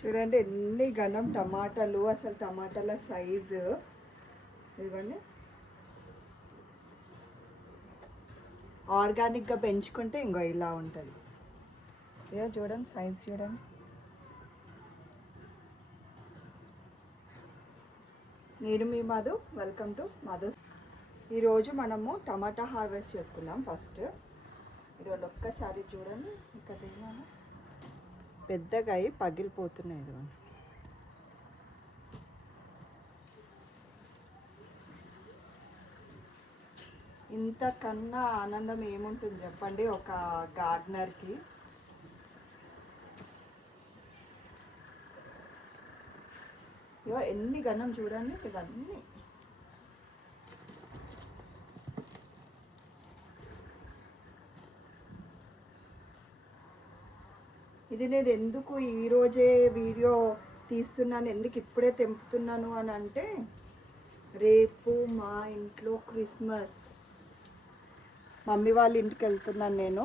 చూడండి ఎన్ని గనం టమాటాలు అసలు టమాటాల సైజు ఇదిగోండి. ఆర్గానిక్గా పెంచుకుంటే ఇంకో ఇలా ఉంటుంది. ఇదో చూడండి సైజ్ చూడండి. నేను మీ మధు వెల్కమ్ టు మధు. ఈరోజు మనము టమాటా హార్వెస్ట్ చేసుకుందాం ఫస్ట్ ఇది ఒక్కసారి చూడండి ఇక్కడ ఏమన్నా పెద్దగా అయి పగిలిపోతున్నాయి ఇదిగోండి ఇంతకన్నా ఆనందం ఏముంటుంది చెప్పండి ఒక గార్డనర్కి? ఇగో ఎన్ని గన్నం చూడండి ఇవన్నీ. ఇది నేను ఎందుకు ఈరోజే వీడియో తీస్తున్నాను ఎందుకు ఇప్పుడే తెంపుతున్నాను అని అంటే రేపు మా ఇంట్లో క్రిస్మస్. మమ్మీ వాళ్ళ ఇంటికి వెళ్తున్నాను నేను.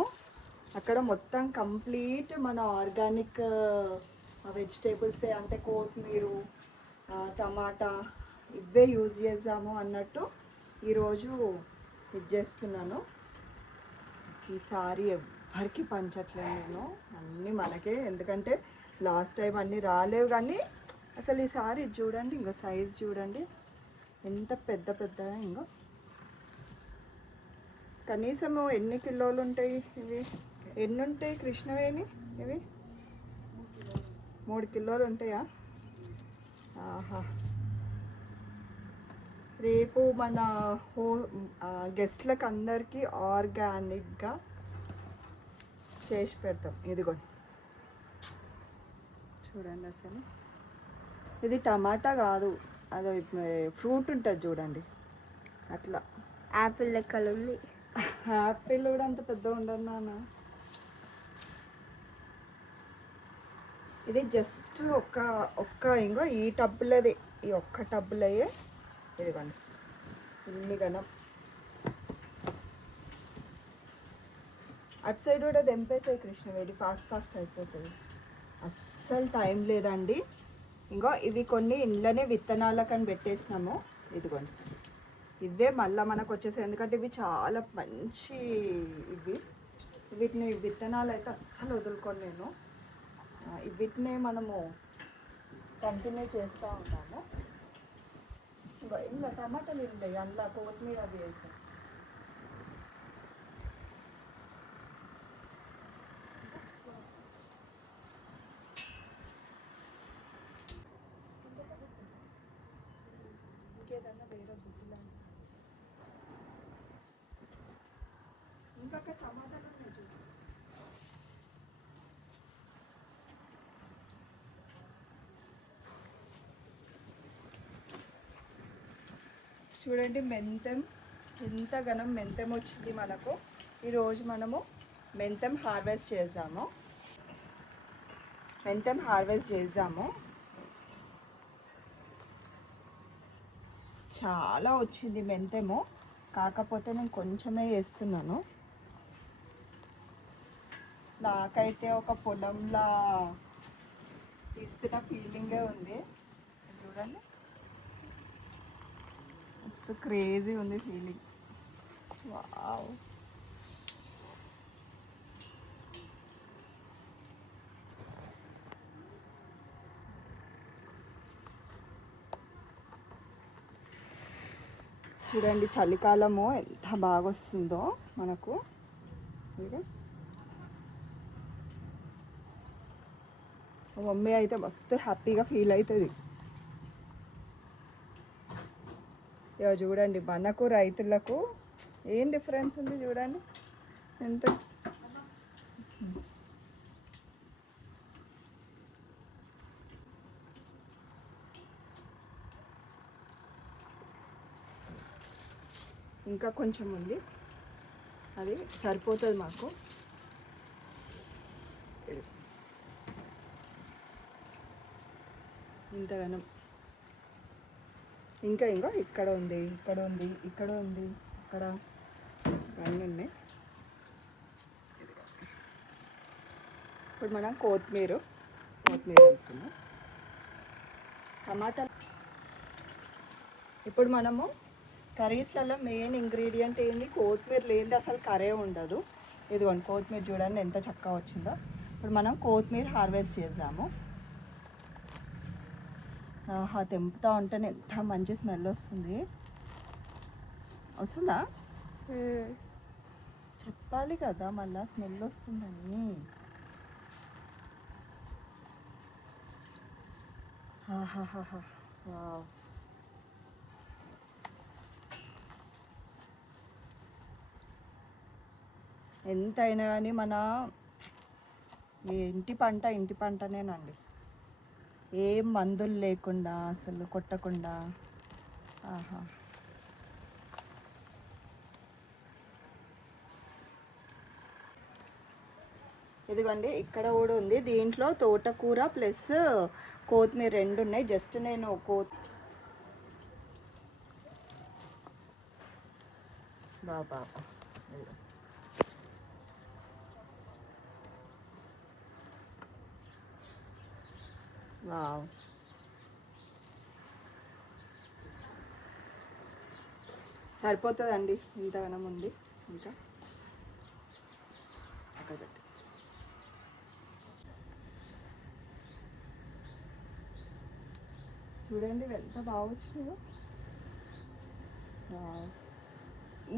అక్కడ మొత్తం కంప్లీట్ మన ఆర్గానిక్ వెజిటేబుల్సే అంటే కొత్తిమీర టమాటా ఇవే యూజ్ చేద్దాము అన్నట్టు ఈరోజు ఇది చేస్తున్నాను. ఈసారి ఎవరికి పంచట్లేదు నేను. అన్నీ మనకే. ఎందుకంటే లాస్ట్ టైం అన్నీ రాలేవు కానీ అసలు ఈసారి చూడండి ఇంకో సైజ్ చూడండి. ఎంత పెద్ద పెద్ద ఇంకో. కనీసము ఎన్ని కిలోలు ఉంటాయి ఇవి? ఎన్ని ఉంటాయి కృష్ణవేణి ఇవి? మూడు కిలోలు ఉంటాయా? ఆహా. రేపు మన హో గెస్ట్లకు అందరికీ ఆర్గానిక్గా చేసి పెడతాం. ఇదిగోండి చూడండి అసలు. ఇది టమాటా కాదు. అది ఫ్రూట్ ఉంటుంది చూడండి. అట్లా. యాపిల్ లెక్కలు ఉంది. యాపిల్ కూడా అంత పెద్ద ఉండదు నాన్న. ఇది జస్ట్ ఒక్క ఒక్క ఇంకో ఈ టబ్బులది. ఈ ఒక్క టబ్బులయ్యే ఇదిగోండి. ఇన్ని గనం అటు సైడ్ కూడా దెంపేసాయి కృష్ణవేడి ఫాస్ట్ ఫాస్ట్ అయిపోతుంది. అస్సలు టైం లేదండి. ఇంకో ఇవి కొన్ని ఇంట్లోనే విత్తనాలకని పెట్టేసినాము. ఇదిగోండి. ఇవే మళ్ళీ మనకు వచ్చేసి ఎందుకంటే ఇవి చాలా మంచి ఇవి. వీటిని విత్తనాలు అయితే అస్సలు వదులుకోను నేను. వీటిని మనము కంటిన్యూ చేస్తూ ఉంటాము. ఇంకా ఇలా టమాటాలు ఉంటాయి అందులో కొత్తిమీర అవి వేసాం ఏదన్నా వేరే బుద్ధులు ఇంకొక సమాధానం నేను చూడండి మెంతం ఇంత ఘనం మెంతం వచ్చింది మనకు. ఈరోజు మనము మెంతం హార్వెస్ట్ చేసాము. మెంతం హార్వెస్ట్ చేసాము. చాలా వచ్చింది మెంతేమో. కాకపోతే నేను కొంచెమే వేస్తున్నాను నాకైతే ఒక పొలంలా తీస్తున్న ఫీలింగే ఉంది. చూడండి. మస్తు క్రేజీ ఉంది ఫీలింగ్. వావ్. చూడండి చలికాలము ఎంత బాగా వస్తుందో మనకు మమ్మీ అయితే మస్తు హ్యాపీగా ఫీల్ అవుతుంది ఇక చూడండి మనకు రైతులకు ఏం డిఫరెన్స్ ఉంది చూడండి. ఎంత ఇంకా కొంచెం ఉంది. అది సరిపోతుంది మాకు. ఇది. ఇంతగానం. ఇంకా ఇంకా ఇక్కడ ఉంది ఇక్కడ ఉంది ఇక్కడ ఉంది ఇక్కడ. అన్నీ ఉన్నాయి. ఇప్పుడు మనం కొత్తిమీర కొత్తిమీర వేసుకున్నాం టమాటా ఇప్పుడు మనము కర్రీస్లలో మెయిన్ ఇంగ్రీడియంట్ ఏంది కొత్తిమీర లేనిది అసలు కర్రీ ఉండదు ఇదిగోండి కొత్తిమీర చూడండి ఎంత చక్కగా వచ్చిందో ఇప్పుడు మనం కొత్తిమీర హార్వెస్ట్ చేద్దాము ఆహా తెంపుతా ఉంటేనే ఎంత మంచి స్మెల్ వస్తుంది వస్తుందా. చెప్పాలి కదా మళ్ళా స్మెల్ వస్తుందని ఆహాహాహా. వావ్. ఎంతైనా కానీ మన ఇంటి పంట ఇంటి పంటనేనండి. ఏం మందులు లేకుండా అసలు కొట్టకుండా. ఆహా. ఇదిగోండి ఇక్కడ కూడా ఉంది. దీంట్లో తోటకూర ప్లస్ కొత్తిమీర రెండు ఉన్నాయి. జస్ట్ నేను కో బాబా. వావ్ సరిపోతుందండి ఇంతగానం ఉంది. ఇంకా అక్కడ చూడండి ఎంత బాగా వచ్చినాయో.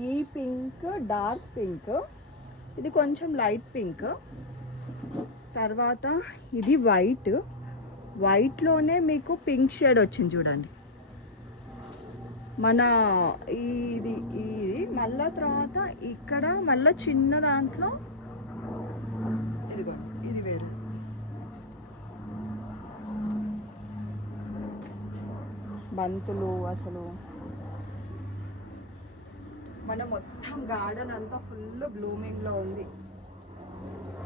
ఈ పింక్ డార్క్ పింక్ ఇది కొంచెం లైట్ పింక్. తర్వాత ఇది వైట్. వైట్లోనే మీకు పింక్ షేడ్ వచ్చింది చూడండి. మన ఇది ఇది మళ్ళా తర్వాత ఇక్కడ మళ్ళీ చిన్న దాంట్లో ఇదిగో ఇది వేరు. బంతులు అసలు. మన మొత్తం గార్డెన్ అంతా ఫుల్ బ్లూమింగ్లో ఉంది.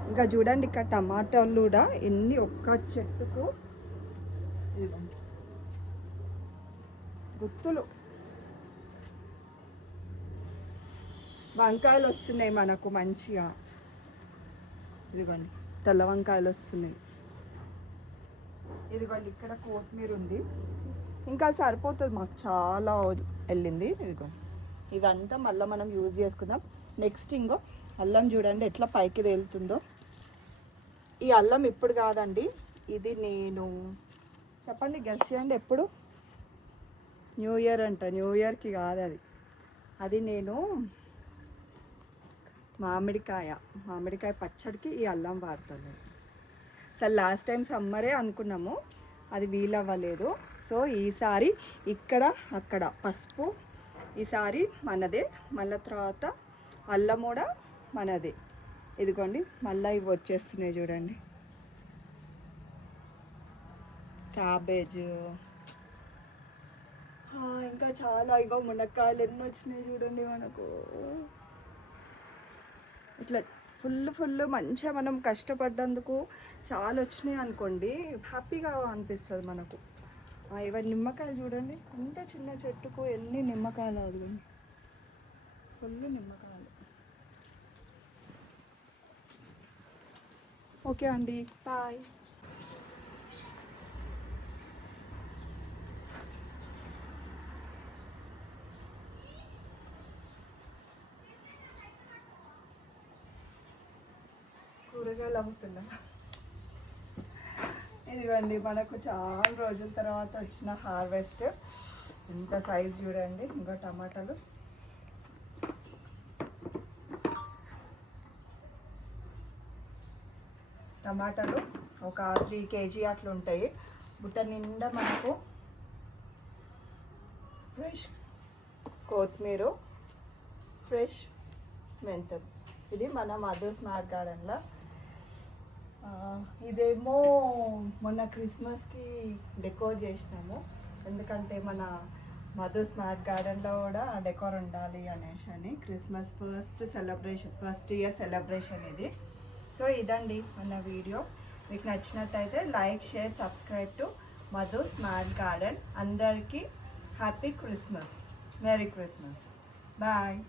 ఇంకా చూడండి ఇక్కడ టమాటాలు కూడా ఎన్ని ఒక్క చెట్టుకు ఇదిగోండి. గుత్తులు. వంకాయలు వస్తున్నాయి మనకు మంచిగా. ఇదిగోండి తెల్ల వంకాయలు వస్తున్నాయి. ఇదిగోండి ఇక్కడ కొత్తిమీర ఉంది. ఇంకా సరిపోతుంది మాకు చాలా వెళ్ళింది. ఇదిగోండి ఇవంతా మళ్ళీ మనం యూజ్ చేసుకుందాం. నెక్స్ట్ ఇంకో అల్లం చూడండి ఎట్లా పైకి తేలుతుందో. ఈ అల్లం ఇప్పుడు కాదండి ఇది నేను చెప్పండి గెస్ చేయండి ఎప్పుడు? న్యూ ఇయర్ అంట న్యూ ఇయర్కి కాదు అది. అది నేను మామిడికాయ మామిడికాయ పచ్చడికి ఈ అల్లం వాడతాను అసలు లాస్ట్ టైం సమ్మరే అనుకున్నాము అది వీలవ్వలేదు. సో ఈసారి ఇక్కడ అక్కడ పసుపు ఈసారి మనదే మళ్ళీ తర్వాత అల్లం కూడా మనదే. ఇదిగోండి మళ్ళీ ఇవి వచ్చేస్తున్నాయి చూడండి. క్యాబేజ్. ఇంకా చాలా ఇగో మునక్కాయలు ఎన్ని వచ్చినాయి చూడండి మనకు. ఇట్లా ఫుల్ ఫుల్ మంచిగా మనం కష్టపడ్డందుకు చాలా వచ్చినాయి అనుకోండి హ్యాపీగా అనిపిస్తుంది మనకు. ఇవన్నీ నిమ్మకాయలు చూడండి ఇంత చిన్న చెట్టుకు ఎన్ని నిమ్మకాయలు అది ఫుల్ నిమ్మకాయలు. ఓకే అండి బాయ్. కూరగాయలు అమ్ముతున్నాం. ఇదిగోండి మనకు చాలా రోజుల తర్వాత వచ్చిన హార్వెస్ట్. ఎంత సైజ్ చూడండి ఇంకా టమాటాలు. టమాటాలు ఒక త్రీ కేజీ అట్లా ఉంటాయి. బుట్ట నిండా మనకు ఫ్రెష్ కొత్తిమీర ఫ్రెష్ మెంతం ఇది మన మదర్స్ మార్ట్ గార్డెన్లో ఇదేమో మొన్న క్రిస్మస్కి డెకోర్ చేసినాము. ఎందుకంటే మన మధు స్మార్ట్ గార్డెన్లో కూడా డెకోర్ ఉండాలి అనేసి అని Christmas first celebration first year celebration ఇది. సో ఇదండి మన వీడియో. మీకు నచ్చినట్టయితే like share subscribe to Madhu smart garden. అందరికీ happy Christmas. Merry Christmas. Bye.